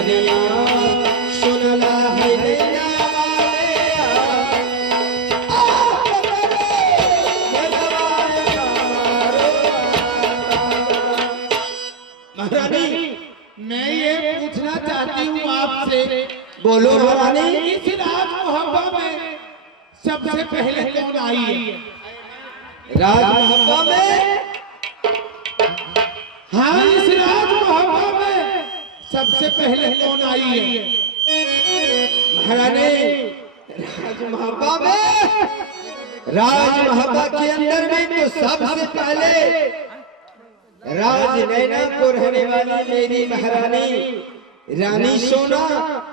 रानिया सुनला है नैना महारानी, मैं ये पूछना चाहती हूँ आपसे, बोलो महारानी। इस राज मोहब्बा में सबसे पहले कौन आई है? राज मोहब्बा में? हाँ, इस राज मोहब्बा में सबसे पहले कौन आई है? महारानी, राज मोहब्बा में, राज मोहब्बा के अंदर में तो सबसे पहले राज नैना को रहने वाली मेरी महारानी रानी सोना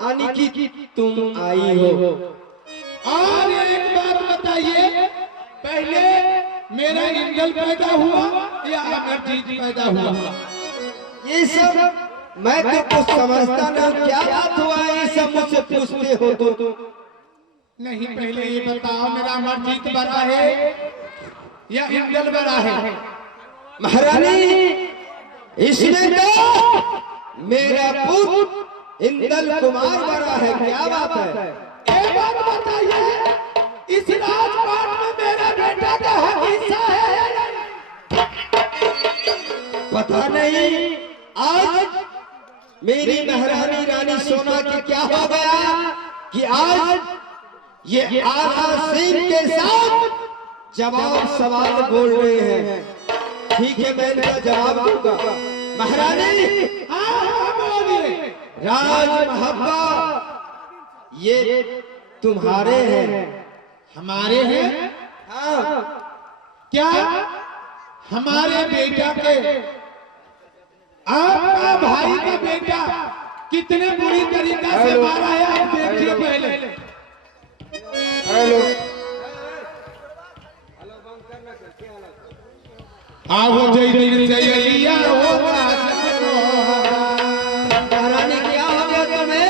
आनी की तुम आई हो। और एक बात बताइए, पहले मेरा इंगल पैदा हुआ या अमरजीत पैदा हुआ? ये सब मैं तो कुछ समझता नहीं, क्या बात हुआ ये सब मुझसे पूछते हो तो? नहीं, पहले ये बताओ, मेरा अमरजीत बड़ा है या इंगल बड़ा है? महारानी, इसमें तो मेरा पुत्र इंदल कुमार बड़ा है, क्या बात है? एक बात बताइए, इस राजपाट में मेरा बेटा का हक हिस्सा है या नहीं? पता नहीं आज मेरी महारानी रानी सोना की क्या हो गया कि आज ये आधा सिंह के साथ जवाब सवाल बोल रहे हैं। ठीक है, मैं इनका जवाब दूंगा। महारानी, हाँ बोलिए। राज मोहब्बा ये तुम्हारे हैं। हमारे हैं? हाँ। क्या हमारे बेटा के, आपका भाई का बेटा कितने बुरी तरीका से मारा है, आप देखिए पहले। हेलो, आओ जय जय जय हो महारानी, क्या हो गया तुम्हें?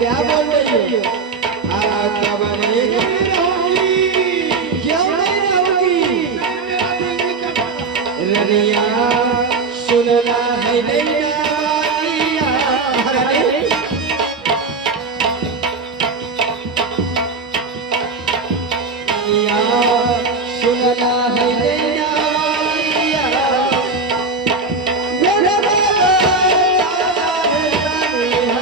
क्या बोल रही हो? कब नहीं क्यों नहीं रहोगी? रनिया सुनना है नैया वालिया। रनिया सुनना है नैया वालिया। मेरा बाबा है रनिया।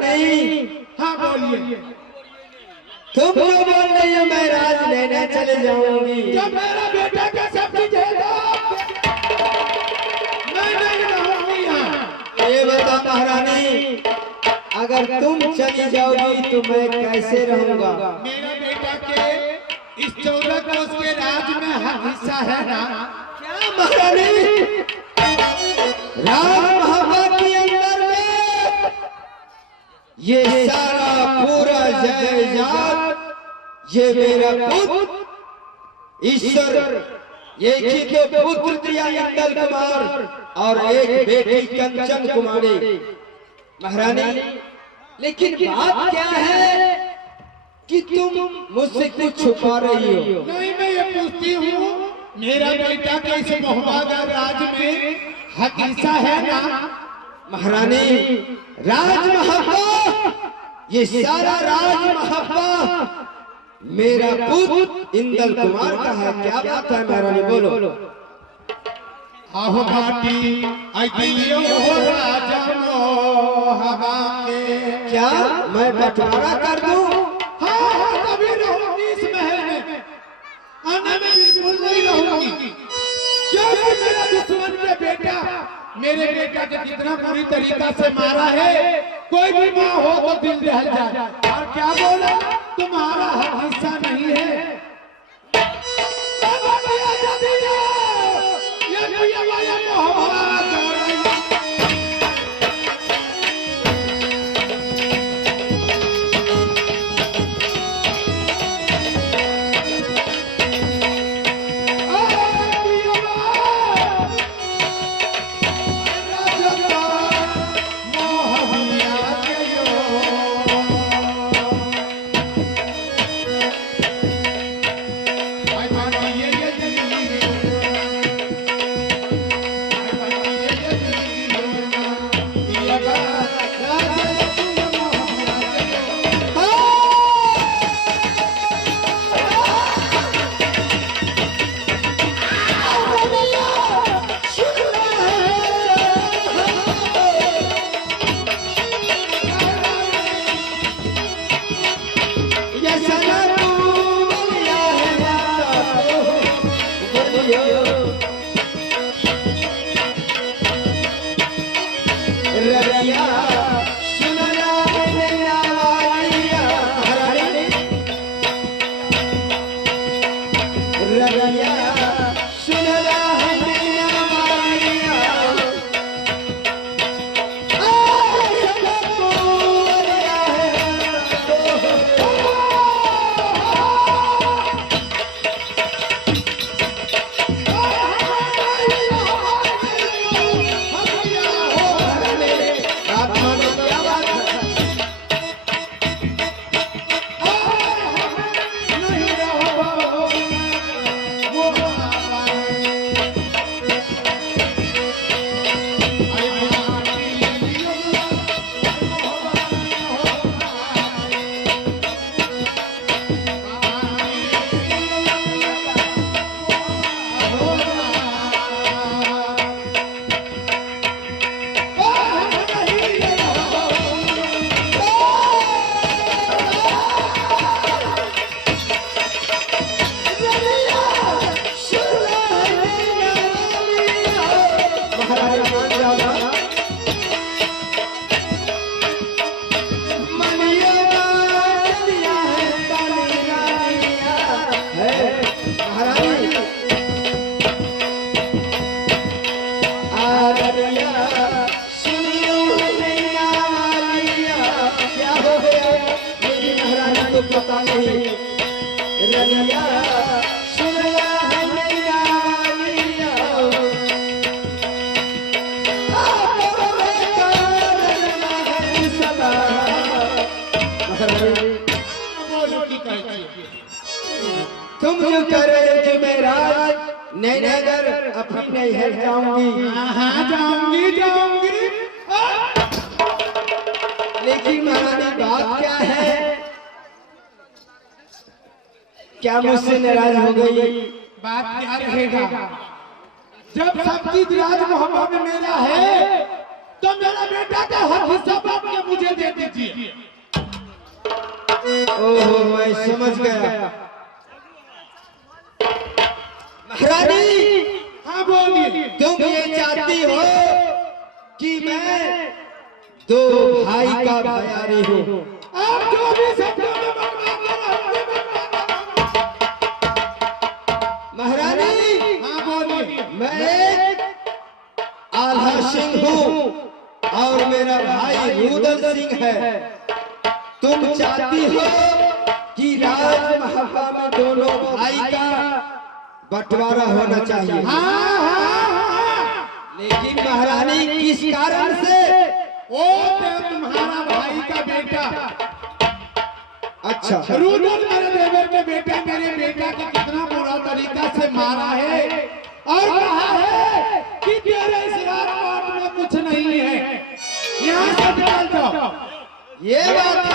नहीं, हाँ बोलिए। तुम जो बोल रही हो मैं राज लेने चले जाऊंगी। जब मेरा बेटा का सब चीज है मैं नहीं रहूंगी यहाँ। ये बता महारानी, अगर तुम चली जाओगी तो मैं कैसे रहूंगा? मेरा बेटा के इस 14 कोस के राज में हिस्सा है ना? क्या महारानी? राज महाबा के अंदर में ये सारा पूरा जायदाद ये मेरा पुत्र ईश्वर, एक ही तो पुत्र दिया इंदल कुमार और एक बेटी कंचन कुमारी। महारानी, लेकिन बात क्या है कि तुम मुझसे कुछ छुपा रही हो? नहीं, मैं ये पूछती हूँ, मेरा बेटा के इस मोहम्मद राज में हिस्सा है ना? महारानी, राज महाबा ये सारा राज महाबा मेरा पुत्र इंदल कुमार का है। क्या बात है महारानी, बोलो। आहो घाटी अइतियो राजा मोहबा के। क्या मैं बंटवारा कर दूं? हाँ, कभी रहूंगी इस महल में, आने में बिल्कुल नहीं रहूंगी। क्योंकि मेरा दुश्मन के बेटा मेरे बेटा के कितना बुरी तरीका से मारा है, कोई भी माँ हो तो दिल दहल जाए। और क्या बोला, तुम्हारा हिस्सा नहीं है। रनिया सुनना है नैया वालिया। रनिया सुनना है नैया वालिया। सबको वालिया है। जयनगर अपनी नैहर जाऊंगी। हाँ जाऊंगी जाऊंगी। लेकिन महारानी बात क्या है, क्या मुझसे नाराज हो गई? बात क्या रहेगा, जब सब चीज राज मोहब्बत में मेरा है तो मेरा बेटा का हक हिस्सा बाप ने मुझे दे दीजिए। ओहो मैं समझ गया। महारानी हाँ बोलिए। तुम ये चाहती हो कि मैं दो भाई का भयारी हूँ। आप जो भी शब्दों में बकवास महारानी हाँ बोलिए। मैं एक आल्हा सिंह हूँ और मेरा भाई रुदल सिंह है। तुम चाहती हो कि राज महल में दोनों भाई का बंटवारा होना चाहिए। हाँ हाँ। लेकिन महारानी किस कारण से? ओ तुम्हारा भाई का बेटा अच्छा रुदल मेरे देवर के बेटा मेरे बेटा को कितना बुरा तरीका से मारा है और कहा है कि तेरे इस राजपाट में कुछ नहीं है, यहाँ से निकल जाओ। ये बात